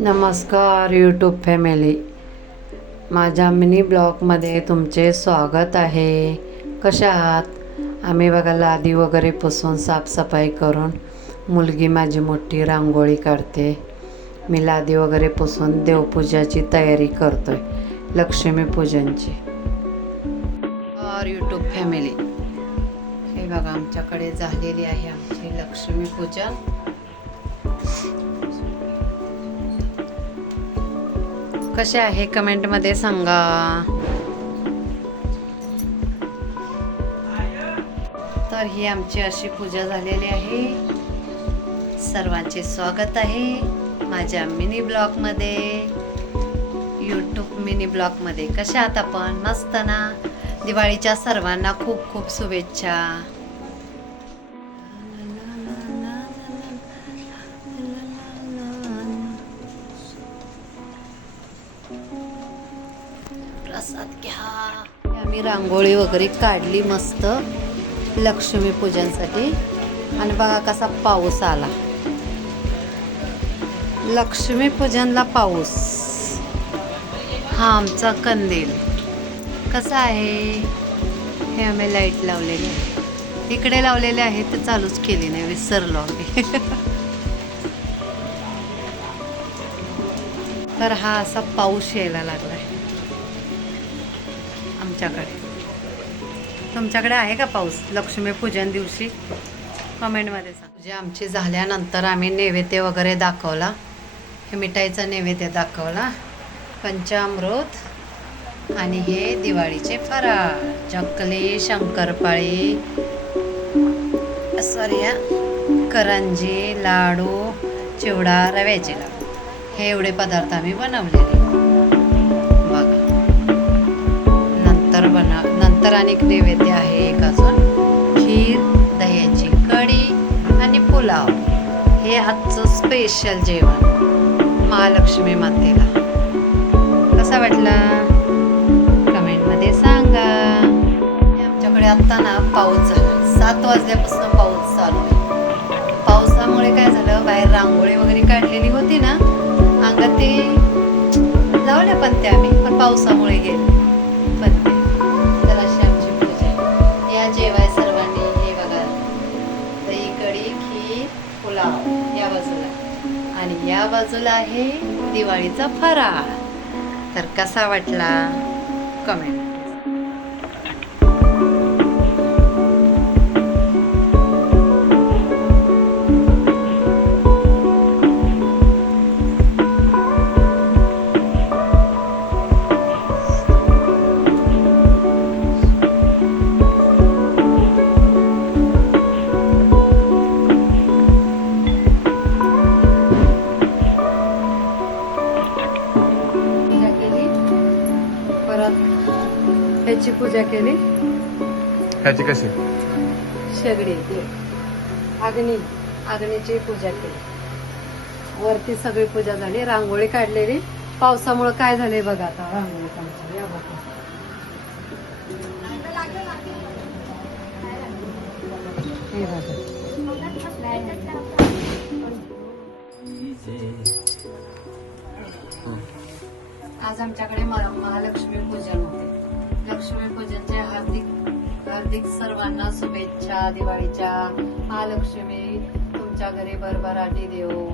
नमस्कार YouTube family माझ्या mini ब्लॉगमध्ये तुमचे स्वागत आहे. कशा आहात? आम्ही बघा लादी वगैरे पुसून साफसफाई करून मुलगी माझी मोठी रांगोळी काढते. मी लादी वगैरे पुसून देवपूजाची तयारी करतो आहे लक्ष्मीपूजनची. और यूट्यूब फॅमिली हे बघा आमच्याकडे झालेली आहे आमची लक्ष्मीपूजन. कसे आहे कमेंटमध्ये सांगा. तर ही आमची अशी पूजा झालेली आहे. सर्वांचे स्वागत आहे माझ्या मिनी ब्लॉगमध्ये. यूट्यूब मिनी ब्लॉगमध्ये. कशा आहात आपण? मस्त ना? दिवाळीच्या सर्वांना खूप खूप शुभेच्छा. प्रसाद घ्या. आम्ही रांगोळी वगैरे काढली मस्त लक्ष्मीपूजनसाठी आणि बघा कसा पाऊस आला. लक्ष्मीपूजनला पाऊस. हा आमचा कंदील. कसा आहे? हे आम्ही लाइट लावलेली. इकडे लावलेले आहे तर चालूच केली नाही विसरलो आम्ही. तर हा असा पाऊस यायला लागला आहे आमच्याकडे. तुमच्याकडे आहे का पाऊस? लक्ष्मीपूजन दिवशी? कमेंटमध्ये सांग. म्हणजे आमची झाल्यानंतर आम्ही नैवेद्य वगैरे दाखवला. हे मिठाईचा नैवेद्य दाखवला. पंचामृत आणि हे दिवाळीचे फराळ. चकली शंकरपाळी सॉरी करंजी लाडू चिवडा रव्याचे लाडू. हे एवढे पदार्थ आम्ही बनवलेले. बघा. नंतर बना नंतर अनेक नैवेद्य आहे एक अजून. खीर दह्याची कढी आणि पुलाव. हे आजचं स्पेशल जेवण. महालक्ष्मी मातेला. कसा वाटला? कमेंटमध्ये सांगा. आमच्याकडे आत्ता ना पाऊस झाला. सात वाजल्यापासून पाऊस चालू आहे. पावसामुळे काय झालं? बाहेर रांगोळी वगैरे आणि या बाजूला आहे दिवाळीचा फराळ. तर कसा वाटला? कमेंट परत ह्याची पूजा केली. ह्याची कशी? शेगडी अग्नी अग्नीची पूजा केली. वरती सगळी पूजा झाली. रांगोळी काढलेली. पावसामुळे काय झालंय बघा आता. रांगोळी काढली. या बघा. हे बघा. आज आमच्याकडे महालक्ष्मी पूजन होते. लक्ष्मी पूजनच्या हार्दिक हार्दिक सर्वांना शुभेच्छा दिवाळीच्या. महालक्ष्मी तुमच्या घरी भरभराटी देऊ